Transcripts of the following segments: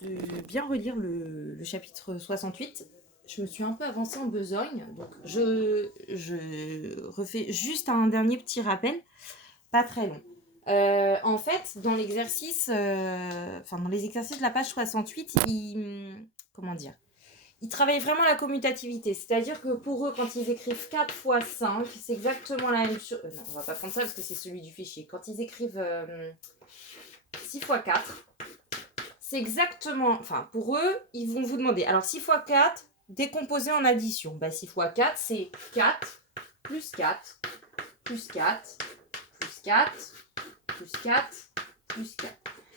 de bien relire le chapitre 68. Je me suis un peu avancée en besogne, donc je refais juste un dernier petit rappel, pas très long. En fait, dans l'exercice, dans les exercices de la page 68, comment dire, ils travaillent vraiment la commutativité. C'est-à-dire que pour eux, quand ils écrivent 4 fois 5, c'est exactement la même chose. Non, on va pas prendre ça parce que c'est celui du fichier. Quand ils écrivent 6 fois 4, c'est exactement... Enfin, pour eux, ils vont vous demander... Alors, 6 fois 4, décomposé en addition. 6 fois 4, c'est 4, plus 4, plus 4, plus 4, plus 4, plus 4.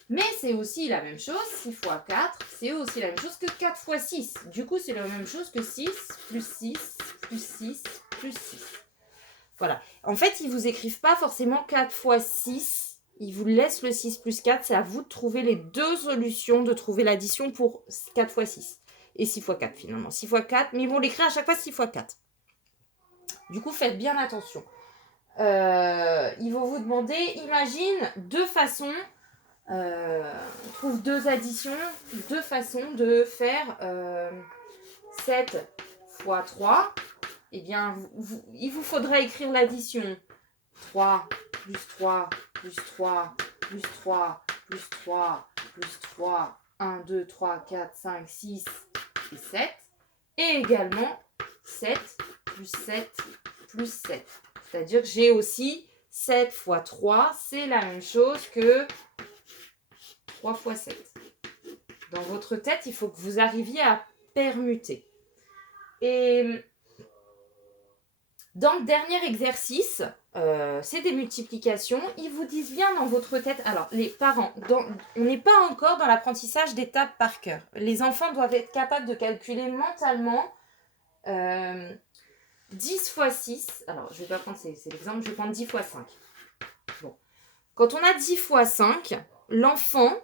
Mais c'est aussi la même chose, 6 fois 4, c'est aussi la même chose que 4 fois 6. Du coup, c'est la même chose que 6, plus 6, plus 6, plus 6. Voilà. En fait, ils ne vous écrivent pas forcément 4 fois 6. Ils vous laissent le 6 plus 4. C'est à vous de trouver les deux solutions, de trouver l'addition pour 4 fois 6. Et 6 fois 4 finalement. 6 fois 4, mais ils vont l'écrire à chaque fois 6 fois 4. Du coup, faites bien attention. Ils vont vous demander, imagine deux façons... on trouve deux additions, deux façons de faire 7 fois 3. Eh bien, il vous faudrait écrire l'addition 3 plus 3 plus 3 plus 3 plus 3 plus 3, 1, 2, 3, 4, 5, 6 et 7. Et également 7 plus 7 plus 7. C'est-à-dire que j'ai aussi 7 fois 3, c'est la même chose que 3 fois 7. Dans votre tête, il faut que vous arriviez à permuter. Et dans le dernier exercice, c'est des multiplications. Ils vous disent bien dans votre tête... Alors, les parents, on n'est pas encore dans l'apprentissage d'étapes par cœur. Les enfants doivent être capables de calculer mentalement 10 fois 6. Alors, je ne vais pas prendre, c'est l'exemple, je vais prendre 10 fois 5. Bon. Quand on a 10 fois 5, l'enfant...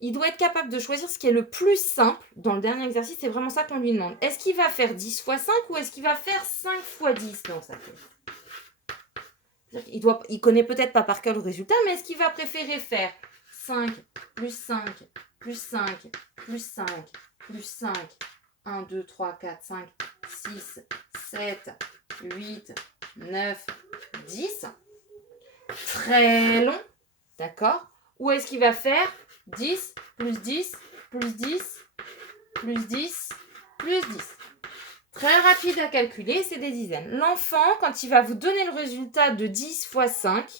il doit être capable de choisir ce qui est le plus simple dans le dernier exercice. C'est vraiment ça qu'on lui demande. Est-ce qu'il va faire 10 fois 5 ou est-ce qu'il va faire 5 fois 10 dans sa tête? Il connaît peut-être pas par cœur le résultat, mais est-ce qu'il va préférer faire 5 plus 5 plus 5 plus 5 plus 5, 1, 2, 3, 4, 5, 6, 7, 8, 9, 10. Très long, d'accord? Ou est-ce qu'il va faire 10 plus 10 plus 10 plus 10 plus 10. Très rapide à calculer, c'est des dizaines. L'enfant, quand il va vous donner le résultat de 10 fois 5,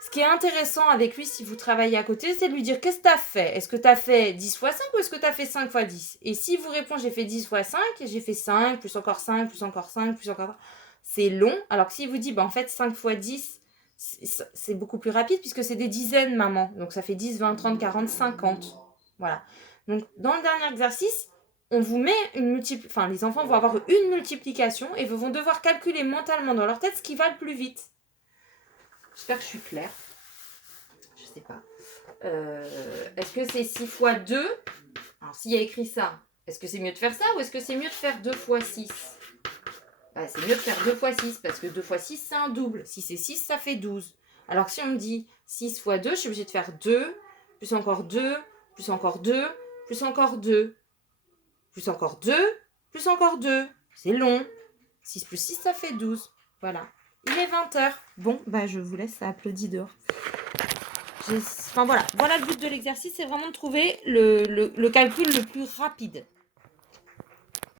ce qui est intéressant avec lui si vous travaillez à côté, c'est de lui dire qu'est-ce que tu as fait? Est-ce que tu as fait 10 fois 5 ou est-ce que tu as fait 5 fois 10? Et s'il vous répond j'ai fait 10 fois 5, j'ai fait 5, plus encore 5, plus encore 5, plus encore 5, c'est long. Alors que s'il vous dit en fait 5 fois 10, c'est beaucoup plus rapide puisque c'est des dizaines, maman. Donc ça fait 10, 20, 30, 40, 50. Voilà. Donc dans le dernier exercice, on vous met les enfants vont avoir une multiplication et vont devoir calculer mentalement dans leur tête ce qui va le plus vite. J'espère que je suis claire. Je sais pas. Est-ce que c'est 6 fois 2? Alors s'il y a écrit ça, est-ce que c'est mieux de faire ça ou est-ce que c'est mieux de faire 2 fois 6? C'est mieux de faire 2 fois 6 parce que 2 fois 6 c'est un double. Si c'est 6, ça fait 12. Alors que si on me dit 6 fois 2, je suis obligée de faire 2, plus encore 2, plus encore 2, plus encore 2, plus encore 2, plus encore 2. C'est long. 6 plus 6, ça fait 12. Voilà. Il est 20h. Bon, je vous laisse, ça applaudit dehors. Voilà le but de l'exercice, c'est vraiment de trouver le calcul le plus rapide.